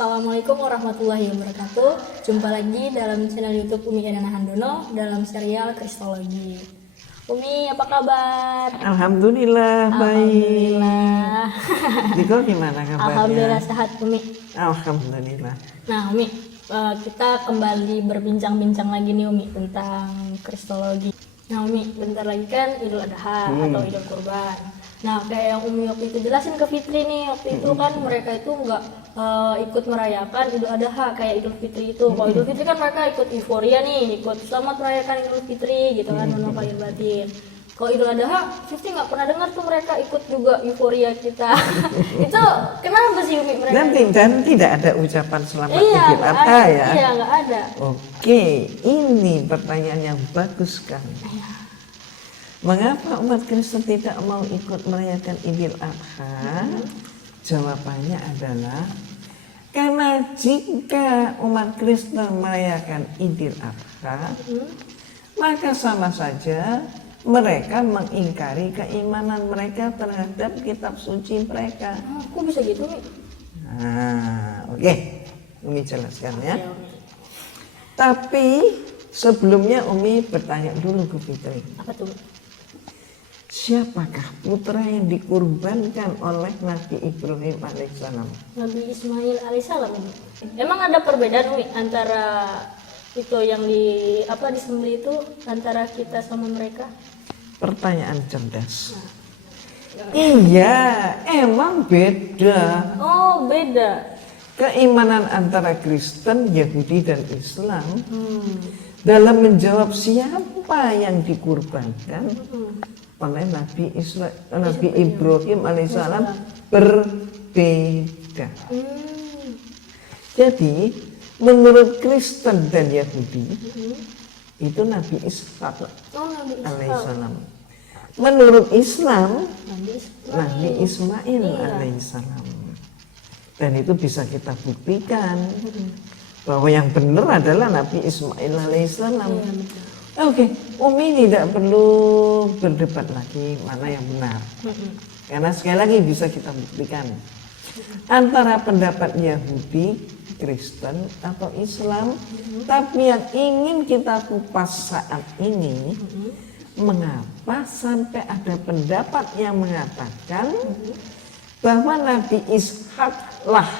Assalamualaikum warahmatullahi wabarakatuh. Jumpa lagi dalam channel YouTube Umi Erdana Handono dalam serial Kristologi. Umi, apa kabar? Alhamdulillah baik. Alhamdulillah. Diko gimana kabarnya? Alhamdulillah sehat, Umi. Alhamdulillah. Nah, Umi, kita kembali berbincang-bincang lagi nih, Umi, tentang Kristologi. Nah, Umi, bentar lagi kan Idul Adha atau Idul Kurban. Nah, kayak yang Umi waktu itu jelasin ke Fitri nih, waktu itu kan mereka itu nggak ikut merayakan Idul Adha kayak Idul Fitri itu. Kalau Idul Fitri kan mereka ikut euforia nih, ikut selamat merayakan Idul Fitri gitu kan, menolak lahir batin. Kalau Idul Adha, Fitri nggak pernah dengar tuh mereka ikut juga euforia kita. Itu kenapa sih Umi mereka? Dan tidak ada ucapan selamat Iya, Idul nggak Adha ada. ya? Iya, nggak ada. Oke, ini pertanyaan yang bagus sekali. Mengapa umat Kristen tidak mau ikut merayakan Idul Adha? Jawabannya adalah karena jika umat Kristen merayakan Idul Adha, maka sama saja mereka mengingkari keimanan mereka terhadap kitab suci mereka. Kok bisa gitu, Umi? Nah, oke. Umi jelaskan ya. Oke, Umi. Tapi sebelumnya Umi bertanya dulu ke Fitri. Apa tuh? Siapakah putra yang dikurbankan oleh Nabi Ibrahim alaihissalam? Nabi Ismail alaihissalam. Emang ada perbedaan, Umi, antara itu yang disembelih itu antara kita sama mereka? Pertanyaan cerdas. Iya, emang beda. Oh, beda. Keimanan antara Kristen, Yahudi, dan Islam dalam menjawab siapa yang dikurbankan oleh Nabi Ibrahim alaihissalam berbeda. Jadi menurut Kristen dan Yahudi itu Nabi Ishak alaihissalam. Menurut Islam Nabi Ismail alaihissalam. Dan itu bisa kita buktikan bahwa yang benar adalah Nabi Ismail alaihissalam. Oke, Umi tidak perlu berdebat lagi mana yang benar. Karena sekali lagi bisa kita buktikan antara pendapat Yahudi, Kristen atau Islam. Tapi yang ingin kita kupas saat ini, mengapa sampai ada pendapat yang mengatakan bahwa Nabi Ishak lah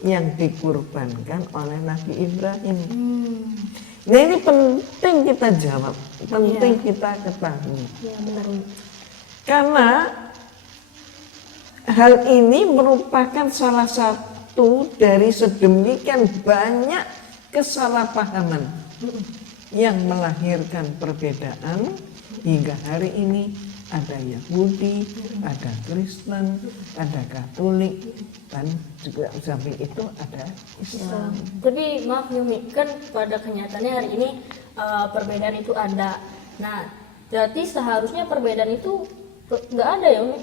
yang dikurbankan oleh Nabi Ibrahim. Nah, ini penting kita jawab, penting kita ketahui. Iya, benar. Karena hal ini merupakan salah satu dari sedemikian banyak kesalahpahaman yang melahirkan perbedaan hingga hari ini. Ada Yahudi, ada Kristen, ada Katolik, dan juga samping itu ada Islam. Tapi maaf Yumi, kan pada kenyataannya hari ini perbedaan itu ada. Nah, berarti seharusnya perbedaan itu nggak ada ya Yumi?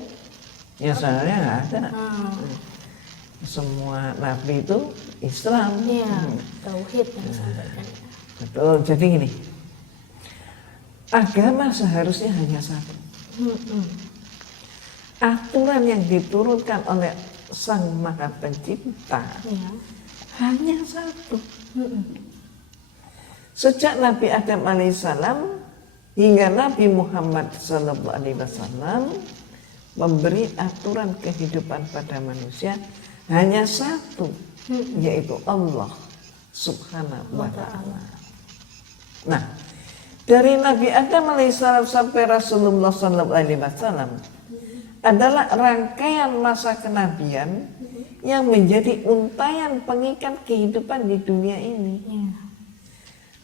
Ya sebenarnya nggak ada. Semua nabi itu Islam. Iya, tauhid yang disampaikan. Betul, jadi gini, agama seharusnya hanya satu. Aturan yang diturunkan oleh Sang Maha Pencipta hanya satu. Sejak Nabi Adam alaihissalam hingga Nabi Muhammad sallallahu alaihi wasallam memberi aturan kehidupan pada manusia hanya satu, yaitu Allah Subhanahu wa ta'ala. Nah, dari Nabi Adam alaihissalam sampai Rasulullah sallallahu alaihi wasallam adalah rangkaian masa kenabian yang menjadi untayan pengikat kehidupan di dunia ini.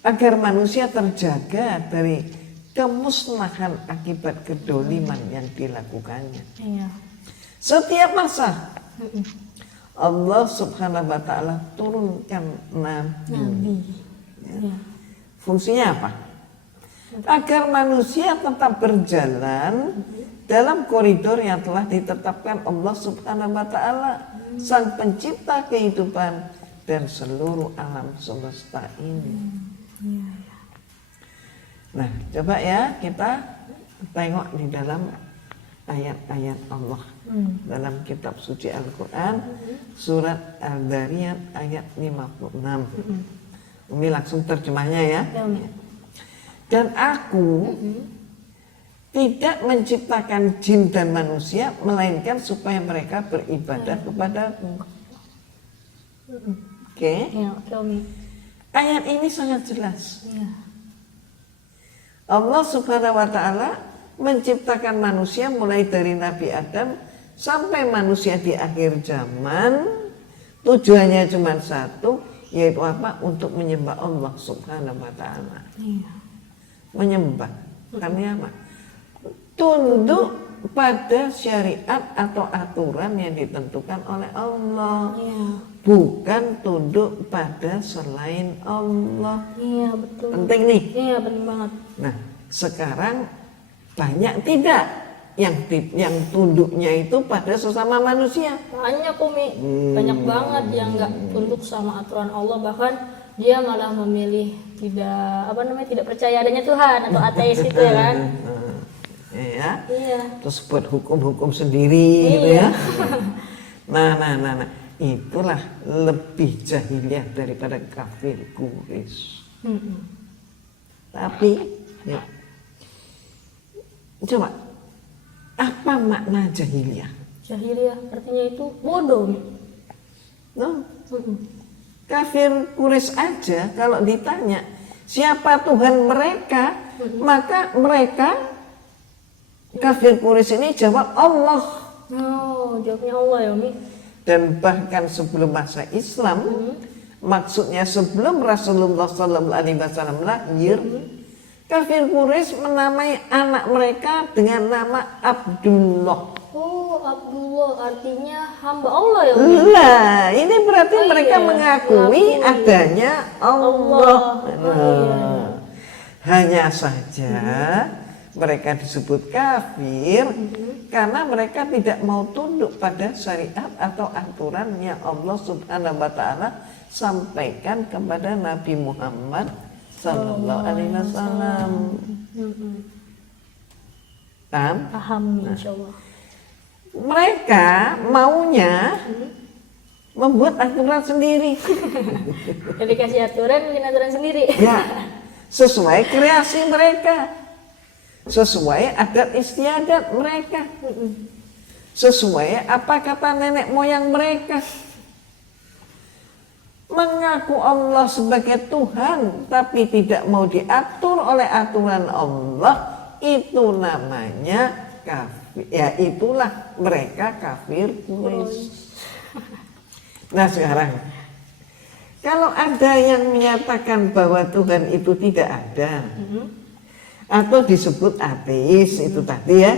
Agar manusia terjaga dari kemusnahan akibat kedoliman yang dilakukannya. Setiap masa Allah Subhanahu wa ta'ala turunkan nabi. Fungsinya apa? Agar manusia tetap berjalan dalam koridor yang telah ditetapkan Allah Subhanahu wa ta'ala, Sang Pencipta kehidupan dan seluruh alam semesta ini. Nah, coba ya kita tengok di dalam ayat-ayat Allah dalam kitab suci Al-Quran, surat Al-Dariyat ayat 56. Umi langsung terjemahnya ya. Ya, Umi. Dan aku tidak menciptakan jin dan manusia melainkan supaya mereka beribadah kepadaku. Oke. Ya, oke, Umi. Ayat ini sangat jelas. Ya. Allah Subhanahu wa taala menciptakan manusia mulai dari Nabi Adam sampai manusia di akhir zaman. Tujuannya cuma satu, yaitu apa? Untuk menyembah Allah Subhanahu wa taala. Iya. Menyembah. Karena apa? Tunduk pada syariat atau aturan yang ditentukan oleh Allah. Iya. Bukan tunduk pada selain Allah. Iya, betul. Penting nih. Iya, penting banget. Nah, sekarang banyak tidak yang tunduknya itu pada sesama manusia. Banyak, Umi. Banyak banget yang nggak tunduk sama aturan Allah, bahkan dia malah memilih tidak percaya adanya Tuhan atau ateis itu ya kan. Ya. Iya. Terus buat hukum-hukum sendiri gitu ya. Nah, itulah lebih jahiliyah daripada kafir Quraisy. Tapi ya, coba apa makna jahiliyah? Jahiliyah artinya itu bodoh, Umi. No? Kafir Quraisy aja kalau ditanya siapa Tuhan mereka, maka mereka kafir Quraisy ini jawab Allah. Oh, jawabnya Allah ya, Umi. Dan bahkan sebelum masa Islam, maksudnya sebelum Rasulullah SAW lahir, kafir Quraisy menamai anak mereka dengan nama Abdullah. Oh, Abdullah artinya hamba Allah ya, Umi. Lah, ini berarti mereka iya, mengakui adanya Allah. iya. Hanya saja mereka disebut kafir karena mereka tidak mau tunduk pada syariat atau aturan yang Allah Subhanahu wa taala sampaikan kepada Nabi Muhammad sallallahu alaihi wasallam. Paham, insyaallah. Mereka maunya membuat aturan sendiri. Jadi kasih aturan, bikin aturan sendiri. Ya, sesuai kreasi mereka, sesuai adat istiadat mereka, sesuai apa kata nenek moyang mereka. Mengaku Allah sebagai Tuhan tapi tidak mau diatur oleh aturan Allah, itu namanya kafir. Ya, itulah mereka kafir Quraisy. Nah, sekarang kalau ada yang menyatakan bahwa Tuhan itu tidak ada, atau disebut ateis itu tadi ya,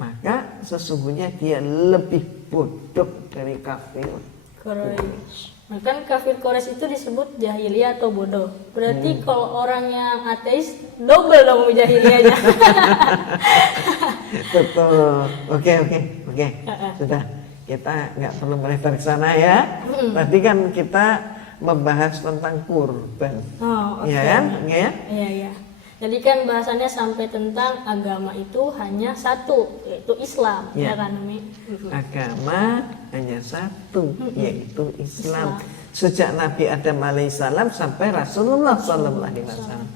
maka sesungguhnya dia lebih bodoh dari kafir Quraisy. Nah, kan kafir Quraisy itu disebut jahiliyah atau bodoh. Berarti kalau orang yang ateis double dong jahiliyahnya. Betul. Oke. Sudah, kita nggak perlu melebar ke sana ya. Tadi kan kita membahas tentang kurban. Oh, oke. Ya kan? Ya. Iya. Jadi kan bahasannya sampai tentang agama itu hanya satu, yaitu Islam, Ya. ya kan, Umi? Agama hanya satu, yaitu Islam. Sejak Nabi Adam alaihissalam sampai Rasulullah sallallahu alaihi wasallam.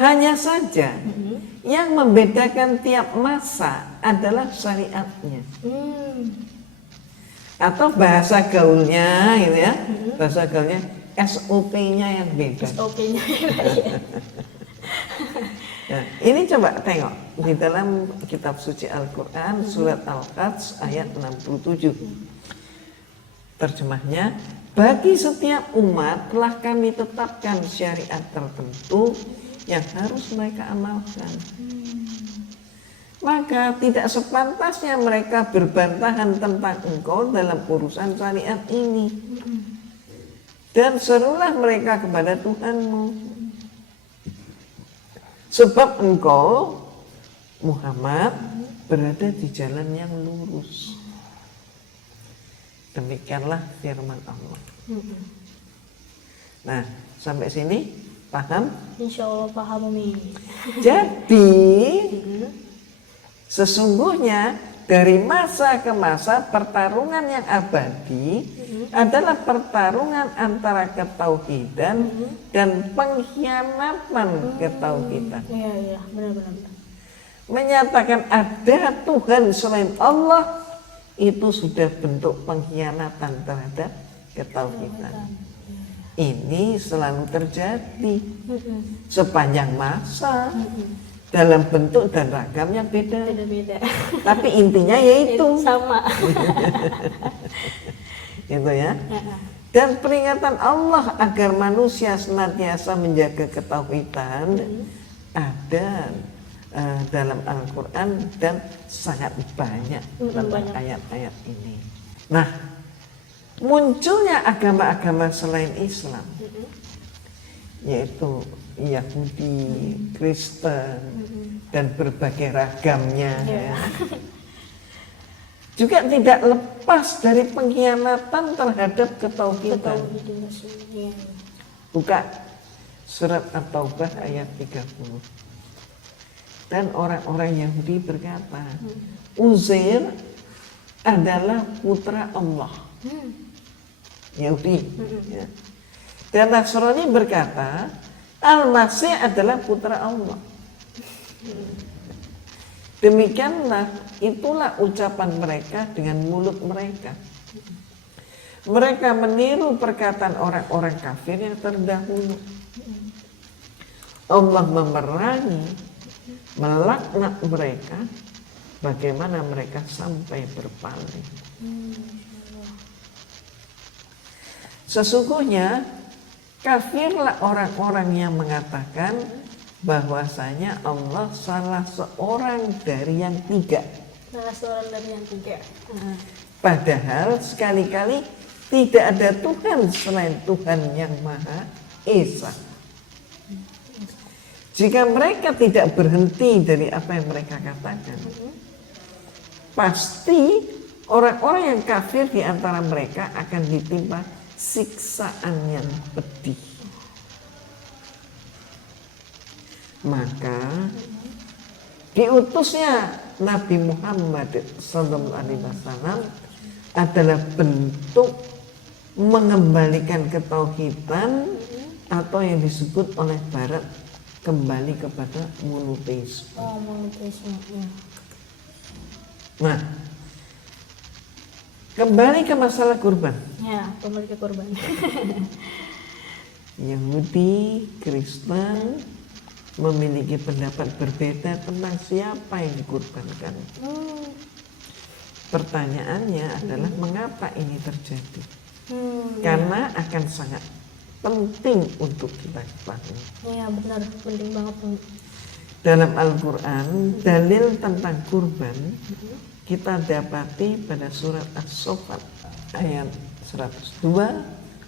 Hanya saja yang membedakan tiap masa adalah syariatnya. Atau bahasa gaulnya gitu ya. Bahasa gaulnya SOP-nya yang beda. SOP-nya. Nah, ini coba tengok di dalam kitab suci Al-Quran surat Al-Hajj ayat 67. Terjemahnya, bagi setiap umat telah kami tetapkan syariat tertentu yang harus mereka amalkan. Maka tidak sepantasnya mereka berbantahan tentang engkau dalam urusan syariat ini. Dan serulah mereka kepada Tuhanmu. Sebab engkau Muhammad berada di jalan yang lurus. Demikianlah firman Allah. Nah, sampai sini paham? Insya Allah paham, Umi. Jadi Sesungguhnya dari masa ke masa pertarungan yang abadi adalah pertarungan antara ketauhidan dan pengkhianatan ketauhidan. Iya, benar-benar. Menyatakan ada Tuhan selain Allah itu sudah bentuk pengkhianatan terhadap ketauhidan. Ini selalu terjadi sepanjang masa dalam bentuk dan ragam yang beda. Beda-beda. Tapi intinya yaitu Sama. gitu ya. Dan peringatan Allah agar manusia senantiasa menjaga ketauhidan ada dalam Al-Quran dan sangat banyak tentang ayat-ayat ini. Nah, munculnya agama-agama selain Islam, yaitu Yahudi, Kristen, dan berbagai ragamnya, ya, juga tidak lepas dari pengkhianatan terhadap ketauhidan. Buka surat At-Taubah ayat 30. Dan orang-orang Yahudi berkata, Uzair adalah putra Allah. Yahudi. Ya. Dan Nasrani berkata, Al-Masih adalah putra Allah. Demikianlah, itulah ucapan mereka dengan mulut mereka. Mereka meniru perkataan orang-orang kafir yang terdahulu. Allah memerangi, melaknat mereka, bagaimana mereka sampai berpaling. Sesungguhnya kafirlah orang-orang yang mengatakan bahwasanya Allah salah seorang dari yang tiga. Salah seorang dari yang tiga. Padahal sekali-kali tidak ada Tuhan selain Tuhan yang Maha Esa. Jika mereka tidak berhenti dari apa yang mereka katakan, pasti orang-orang yang kafir di antara mereka akan ditimpa siksaan yang pedih. Maka diutusnya Nabi Muhammad SAW adalah bentuk mengembalikan ketauhidan atau yang disebut oleh Barat kembali kepada monoteisme. Oh, monoteisme. Ya. Nah, kembali ke masalah kurban. Ya, kembali ke kurban. Yahudi, Kristen memiliki pendapat berbeda tentang siapa yang dikurbankan. Pertanyaannya adalah mengapa ini terjadi? Karena akan sangat penting untuk kita ketahui. Iya, benar, penting banget. Dalam Al-Quran, dalil tentang kurban kita dapati pada surat As-Saffat ayat 102,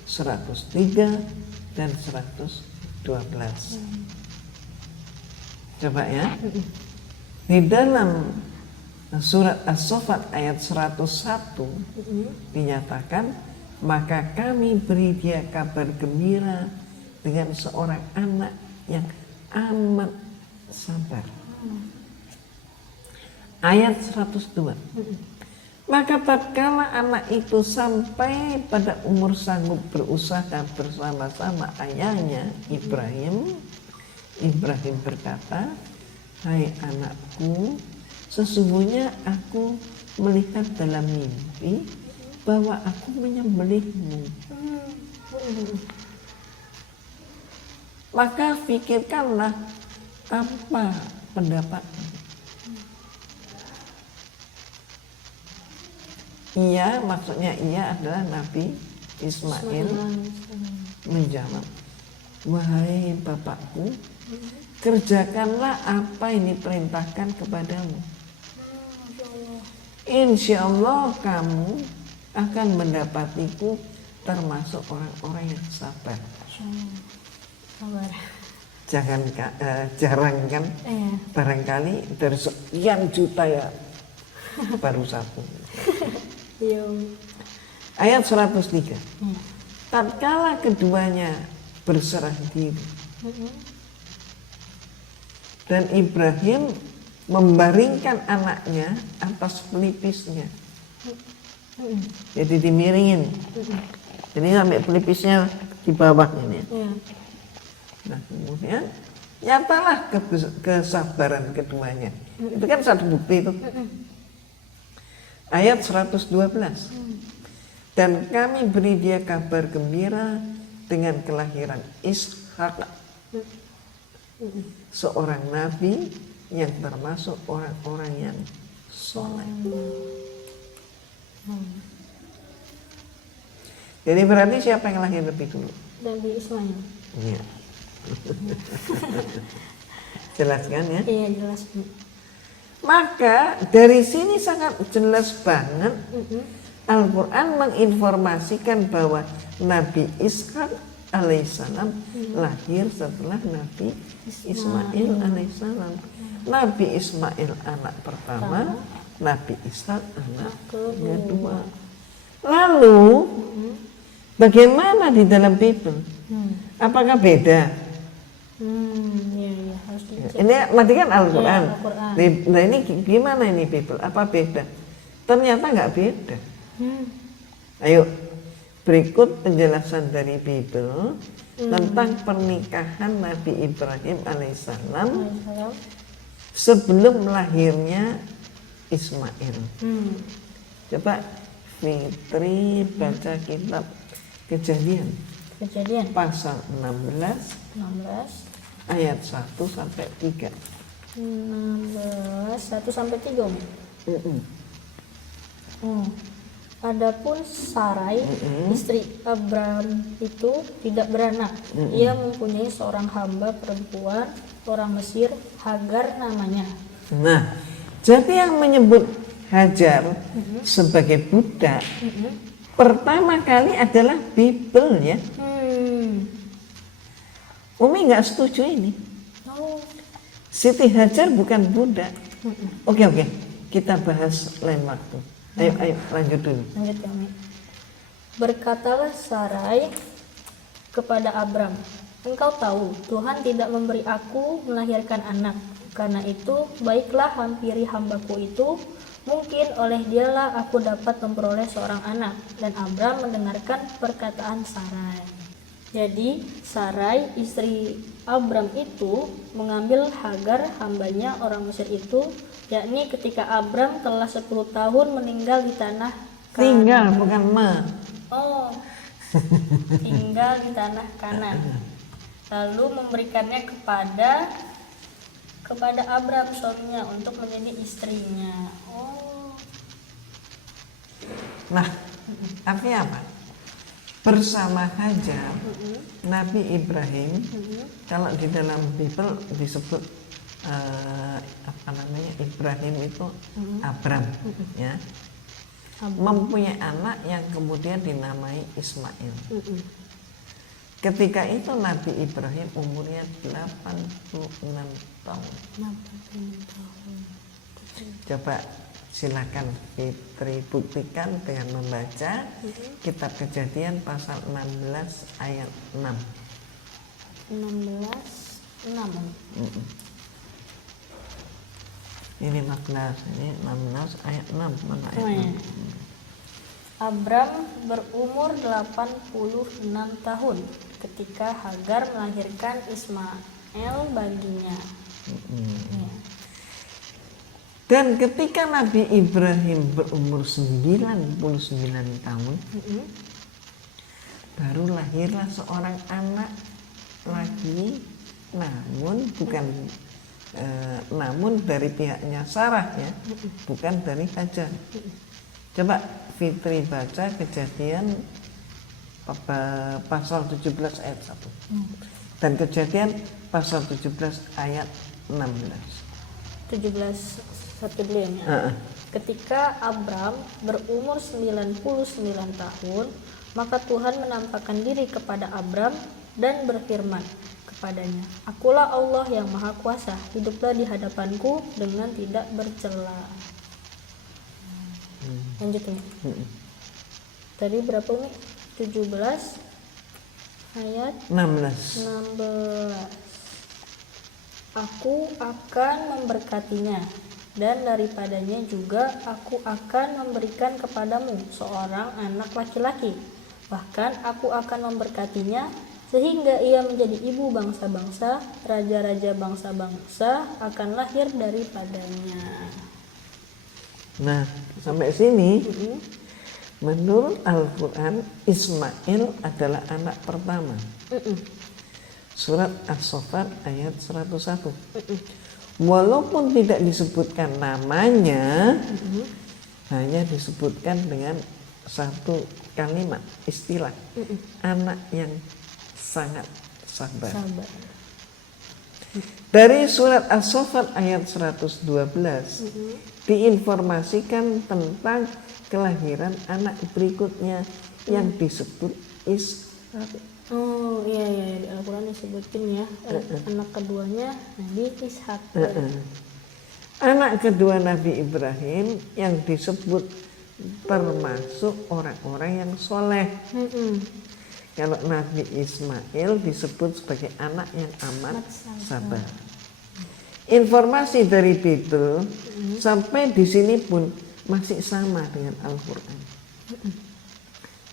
103, dan 112. Coba ya. Di dalam surat As-Saffat ayat 101 dinyatakan, maka kami beri dia kabar gembira dengan seorang anak yang amat sabar. Ayat 102. Maka tatkala anak itu sampai pada umur sanggup berusaha bersama-sama ayahnya Ibrahim berkata, hai anakku, sesungguhnya aku melihat dalam mimpi bahwa aku menyembelihmu. Maka pikirkanlah apa pendapatmu. Ia, maksudnya ia adalah Nabi Ismail menjawab, wahai bapakku, kerjakanlah apa yang diperintahkan kepadamu. Insya Allah kamu akan mendapatiku termasuk orang-orang yang sabar. Sabar. Jarang kan, barangkali dari sekian juta ya baru satu. Ayat 103. Tatkala keduanya berserah diri dan Ibrahim membaringkan anaknya atas pelipisnya. Jadi dimiringin. Jadi sampai pelipisnya di bawah ini. Iya. Nah kemudian nyatalah kesabaran keduanya. Itu kan satu bukti itu. Ayat 112. Dan kami beri dia kabar gembira dengan kelahiran Ishak, seorang nabi yang termasuk orang-orang yang soleh. Jadi berarti siapa yang lahir lebih dulu? Nabi Ismail. Iya. Jelas kan ya? Iya jelas. Maka dari sini sangat jelas banget Al-Quran menginformasikan bahwa Nabi Ishak alaihissalam lahir setelah Nabi Ismail alaihissalam. Nabi Ismail anak pertama, Nabi Ishak anak kedua. Lalu bagaimana di dalam Bible? Apakah beda? Iya, harus dicek. Ini nanti kan Al-Quran. Iya, Al-Quran. Nah ini gimana ini Bible? Apa beda? Ternyata nggak beda. Ayo berikut penjelasan dari Bible tentang pernikahan Nabi Ibrahim alaihissalam sebelum lahirnya Ismail. Coba Fitri baca kitab Kejadian pasal 16 ayat 1 sampai 3. 16 1 sampai 3. Adapun Sarai, istri Abram itu tidak beranak. Ia mempunyai seorang hamba perempuan orang Mesir, Hagar namanya. Nah, jadi yang menyebut Hajar sebagai budak pertama kali adalah Bible ya. Umi nggak setuju ini. Siti Hajar bukan budak. Oke, kita bahas lain waktu. Ayo lanjut dulu. Lanjut ya, Mi. Berkatalah Sarai kepada Abram, engkau tahu Tuhan tidak memberi aku melahirkan anak. Karena itu baiklah hampiri hambaku itu, mungkin oleh dialah aku dapat memperoleh seorang anak. Dan Abram mendengarkan perkataan Sarai. Jadi Sarai istri Abram itu mengambil Hagar hambanya orang Mesir itu, yakni ketika Abram telah 10 tahun meninggal di tanah Kanan. Tinggal bukan Tinggal di tanah Kanan. Lalu memberikannya kepada Abram suaminya untuk menjadi istrinya. Nah, artinya apa? Bersama Hajar, Nabi Ibrahim, kalau di dalam Bible disebut Ibrahim itu Abram, ya, mempunyai anak yang kemudian dinamai Ismail. Ketika itu Nabi Ibrahim umurnya 86 tahun. Coba silakan Fitri buktikan dengan membaca kitab Kejadian pasal 16 ayat 6. 16 Ini 16 ayat 6 mana ayat 6? Abram berumur 86 tahun ketika Hagar melahirkan Ismail baginya. Dan ketika Nabi Ibrahim berumur 99 tahun, baru lahirlah seorang anak lagi, namun dari pihaknya Sarah ya, bukan dari Hajar. Coba Fitri baca Kejadian pasal 17 ayat 1 dan Kejadian pasal 17 ayat 16. 17 satu dulu ya. Ketika Abram berumur 99 tahun, maka Tuhan menampakkan diri kepada Abram dan berfirman kepadanya, Akulah Allah yang Maha Kuasa, hiduplah di hadapanku dengan tidak bercela. Lanjutnya. Tadi berapa nih? 17 ayat 16. Aku akan memberkatinya, dan daripadanya juga aku akan memberikan kepadamu seorang anak laki-laki. Bahkan aku akan memberkatinya sehingga ia menjadi ibu bangsa-bangsa, raja-raja bangsa-bangsa akan lahir daripadanya. Nah, sampai sini menurut Al-Quran Ismail adalah anak pertama. Surat As-Saffat ayat 101. Walaupun tidak disebutkan namanya, hanya disebutkan dengan satu kalimat, istilah, anak yang sangat sabar. Dari surat As-Saffat ayat 112 diinformasikan tentang kelahiran anak berikutnya yang disebut Ishak. Oh iya, di Al-Quran disebutin ya, anak keduanya Nabi Ishak. Anak kedua Nabi Ibrahim yang disebut termasuk orang-orang yang soleh. Kalau Nabi Ismail disebut sebagai anak yang amat sabar. Informasi dari Bible sampai di sini pun masih sama dengan Al-Quran.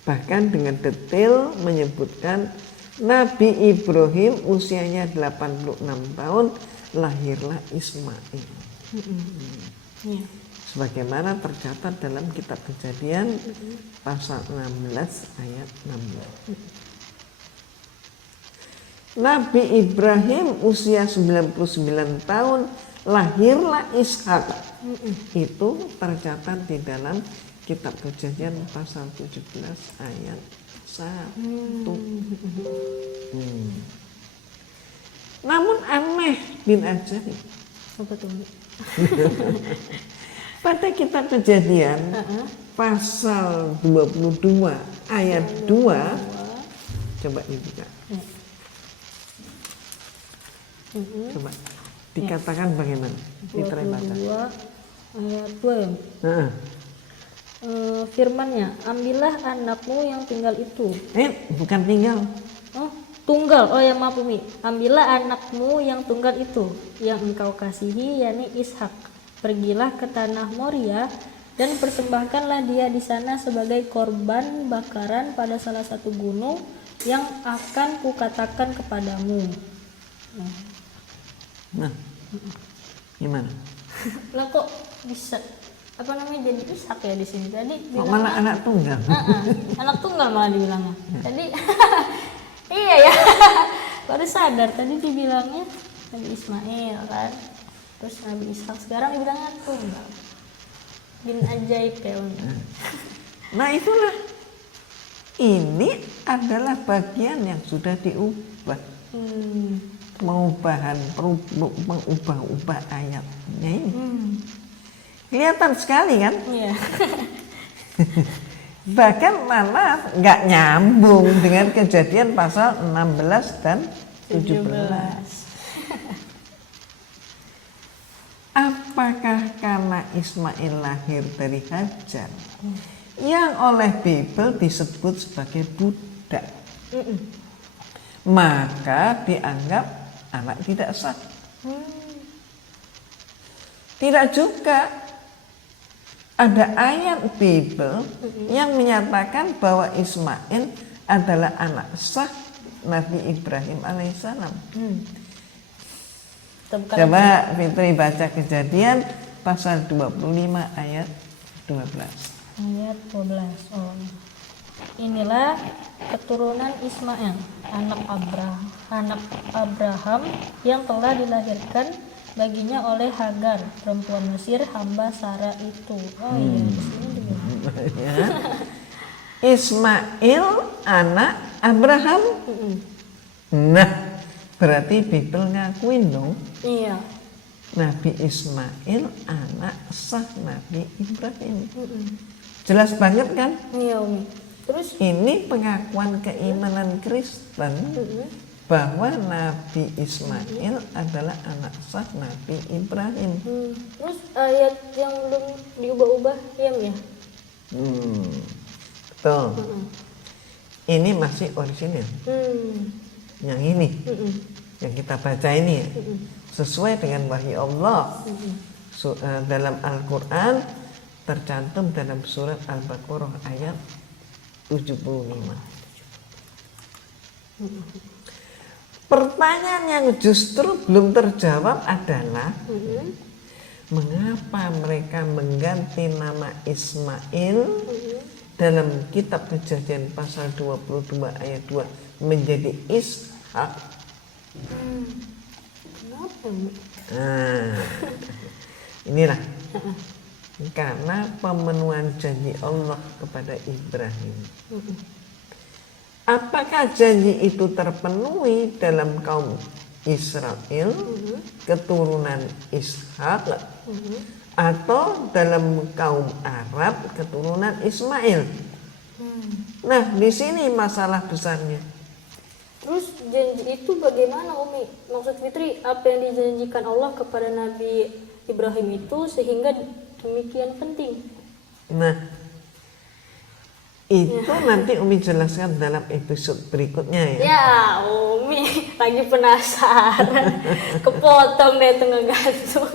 Bahkan dengan detail menyebutkan Nabi Ibrahim usianya 86 tahun, lahirlah Ismail. Sebagaimana tercatat dalam kitab Kejadian pasal 16 ayat 16. Nabi Ibrahim usia 99 tahun, lahirlah Ishak. Itu tercatat di dalam kitab Kejadian pasal 17 ayat 1. Namun aneh bin ajaib. Apa tuh? Pada kitab Kejadian pasal 22 ayat 2, coba dibuka. Coba dikatakan bagaimana? Fitri baca. 22 ayat 2 ya. Firman-Nya, ambillah anakmu yang tinggal itu. Bukan tinggal. Oh, tunggal. Oh ya, maaf Umi. Ambillah anakmu yang tunggal itu, yang engkau kasihi, yakni Ishak. Pergilah ke tanah Moria dan persembahkanlah dia di sana sebagai korban bakaran pada salah satu gunung yang akan kukatakan kepadamu. Nah, gimana? Lah kok bisa jadi Ishak ya di sini? Tadi Kok malah anak tunggal? anak tunggal malah dibilangnya. Tadi iya ya. Baru sadar tadi dibilangnya Nabi Ismail kan. Terus Nabi Ishak, sekarang dibilangnya tunggal. Bin ajaib ya. Nah itulah. Ini adalah bagian yang sudah diubah. Mengubah ayatnya ini. Kelihatan sekali kan? Iya. Bahkan malah nggak nyambung dengan Kejadian pasal 16 dan 17. Apakah karena Ismail lahir dari Hajar yang oleh Bible disebut sebagai budak, maka dianggap anak tidak sah? Tidak juga. Ada ayat Bible yang menyatakan bahwa Ismail adalah anak sah Nabi Ibrahim alaihissalam. Coba Fitri baca Kejadian pasal 25 ayat 12. Ayat 12. Oh. Inilah keturunan Ismail, anak Abraham yang telah dilahirkan baginya oleh Hagar, perempuan Mesir, hamba Sarah itu. Oh iya, di sini juga. Ismail anak Abraham. Nah, berarti Bible ngakuin dong. Iya. Nabi Ismail anak sah Nabi Ibrahim. Jelas banget kan? Iya Umi. Terus ini pengakuan keimanan Kristen bahwa Nabi Ismail adalah anak sah Nabi Ibrahim. Terus ayat yang belum diubah-ubah ya? Betul. Ini masih orisinil. Yang ini, yang kita baca ini ya. sesuai dengan wahyu Allah. Dalam Al-Quran tercantum dalam surat Al-Baqarah ayat 75. Pertanyaan yang justru belum terjawab adalah mengapa mereka mengganti nama Ismail dalam kitab Kejadian pasal 22 ayat 2 menjadi Ishak. Kenapa, Umi? Nah, inilah karena pemenuhan janji Allah kepada Ibrahim. Apakah janji itu terpenuhi dalam kaum Israel, keturunan Ishak, atau dalam kaum Arab, keturunan Ismail? Nah, di sini masalah besarnya. Terus janji itu bagaimana, Umi? Maksud Fitri, apa yang dijanjikan Allah kepada Nabi Ibrahim itu sehingga demikian penting? Nah, itu nanti Umi jelaskan dalam episode berikutnya ya. Ya, Umi lagi penasaran. Kepotong deh itu ngegantung.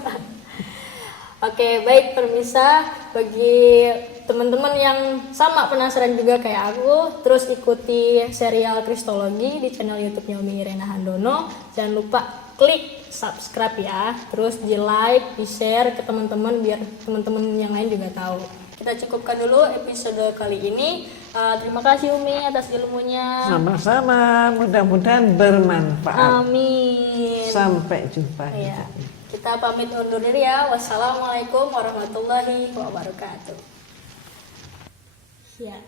Oke, baik pemirsa, bagi teman-teman yang sama penasaran juga kayak aku, terus ikuti serial Kristologi di channel YouTube-nya Umi Irena Handono. Jangan lupa klik subscribe ya, terus di like, di share ke teman-teman biar teman-teman yang lain juga tahu. Kita cukupkan dulu episode kali ini. Terima kasih Umi atas ilmunya. Sama-sama, mudah-mudahan bermanfaat. Amin. Sampai jumpa. Ya. Kita pamit undur diri ya. Wassalamualaikum warahmatullahi wabarakatuh. Ya.